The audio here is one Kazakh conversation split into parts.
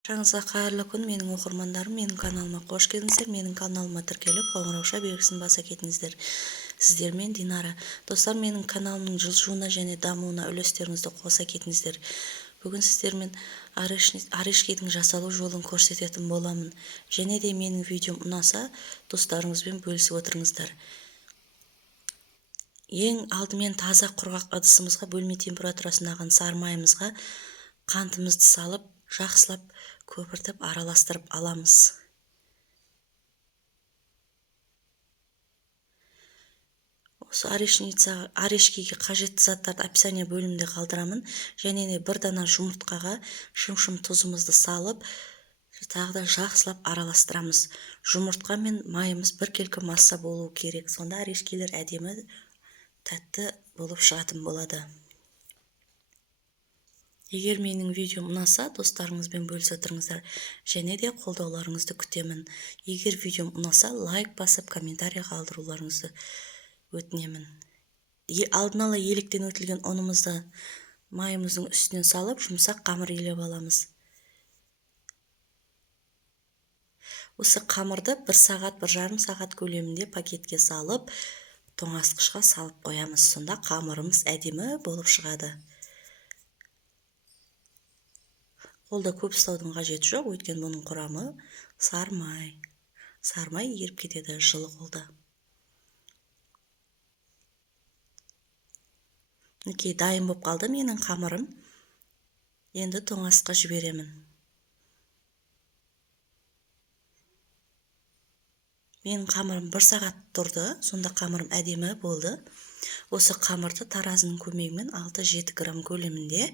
Баршаңызға қайырлы күн, менің оқырмандарым, менің каналыма қош келдіңіздер. Менің каналыма тіркеліп, қоңырауша белгісін баса кетіңіздер. Сіздермен Динара. Достар, менің каналымның жылжуына және дамуына үлестеріңізді қоса кетіңіздер. Бүгін сіздермен орешкидің жасалу жолын көрсететін боламын. Және де менің видеом ұнаса, достарыңызбен бөлісіп отырыңыздар. Ең алдымен таза құрғақ ыдысымызға бөлме температурасындағы сары майымызға қантымызды салып, жақсылап көпіртіп араластырып аламыз. Осы орешкиге қажетті заттарды описание бөлімінде қалдырамын. Және де бір дана жұмыртқаға шым-шым тұзымызды салып, тағы да жақсылап араластырамыз. Жұмыртқа мен майымыз біркелкі масса болуы керек. Сонда орешкилер әдемі, тәтті болып шығатын болады. Егер менің видеом ұнаса, достарыңызбен бөлісіп отырыңыздар. Және де қолдауларыңызды күтемін. Егер видеом ұнаса, лайк басып, комментарий қалдыруларыңызды өтінемін. Алдын ала електен өтілген ұнымызды майымыздың үстінен салып, жұмсақ қамыр илеп аламыз. Осы қамырды 1 сағат, 1,5 сағат көлемінде пакетке салып, тоңазытқышқа салып қоямыз. Сонда қамырымыз әдемі болып шығады. Қолда көп ұстаудың қажеті жоқ, өйткені бұның құрамы сары май. Сары май еріп кетеді жылы қолда. Мінекей, дайын болып қалды менің қамырым. Енді тоңазытқышқа жіберемін. Менің қамырым 1 сағат тұрды, сонда қамырым әдемі болды. Осы қамырды таразының көмегімен 6-7 грамм көлемінде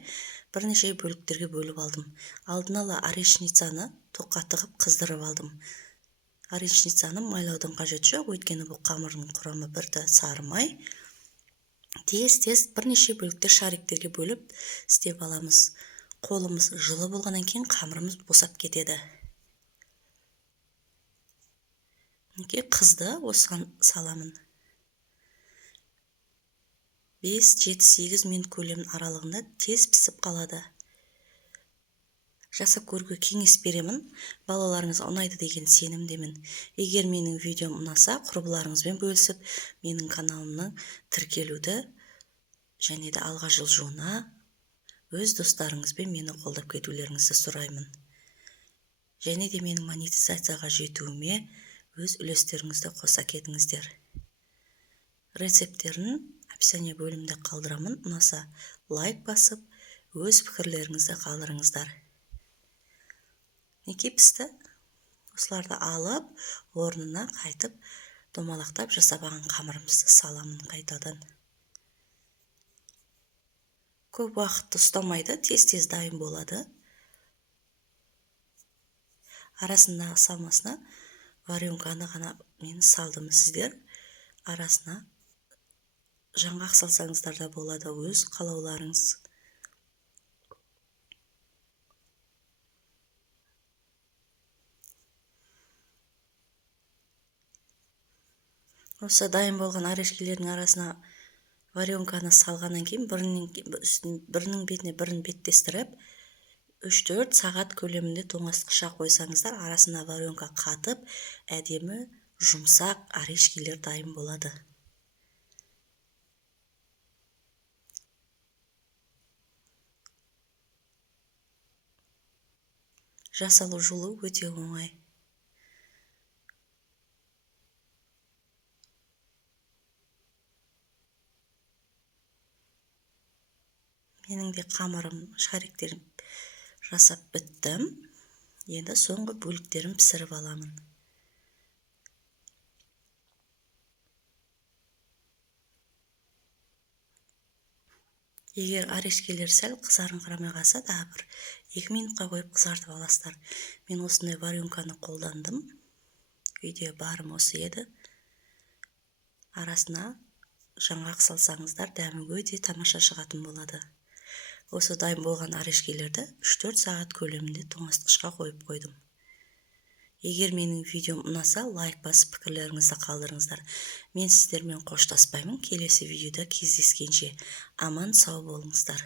бірнеше бөліктерге бөліп алдым. Алдын ала орешницаны тоққа тығып қыздырып алдым. Орешницаны майлаудың қажеті жоқ, өйткені бұл қамырдың құрамы бірді сары май. Тез-тез бірнеше бөліктер шариктерге бөліп істеп аламыз. Қолымыз жылы болғаннан кейін қамырымыз босап кетеді. Мінекей, қызды осыған саламын. 5-7-8 минут көлемінің аралығында тез пісіп қалады. Жасап көруге кеңес беремін. Балаларыңыз ұнайды деген сенімдемін. Егер менің видеом ұнаса, құрбыларыңызбен бөлісіп, менің каналымның тіркелуді және де алға жылжуына өз достарыңызбен мені қолдап кетулеріңізді сұраймын. Және де менің монетизацияға жетуіме өз үлестеріңізді қоса кетіңіздер. Рецепттерін описание бөлімінде қалдырамын. Ұнаса, лайк басып, өз пікірлеріңізді қалдырыңыздар. Неке пісті? Осыларды алып, орнына қайтып, домалақтап жасап алған қамырымызды саламын қайтадан. Көп уақытты ұстамайды, тез-тез дайын болады. Арасындағы салмасына варенканы ғана мен салдым. Сіздер арасына жаңғақ салсаңыздар да болады, өз қалауларыңыз. Осы дайын болған орешкилердің арасына варенканы салғаннан кейін бірінің бетіне бірін беттестіріп, 3-4 сағат көлемінде тоңазытқышқа қойсаңыздар, арасына варенка қатып, әдемі жұмсақ орешкилер дайын болады. Жасалу жолы өте оңай. Менің де қамырым, шариктерім жасап біттім. Енді соңғы бөліктерін пісіріп аламын. Егер орешкилер сәл қызарыңқырамай қалса, тағы бір 2 минутқа қойып қызартып аласыздар. Мен осындай варенканы қолдандым. Үйде барым осы еді. Арасына жаңғақ салсаңыздар, дәмі өте тамаша шығатын болады. Осы дайын болған орешкилерді 3-4 сағат көлемінде тоңазытқышқа қойып қойдым. Егер менің видеом ұнаса, лайк басып пікірлеріңізді қалдырыңыздар. Мен сіздермен қоштаспаймын. Келесі видеода кездескенше аман сау болыңыздар.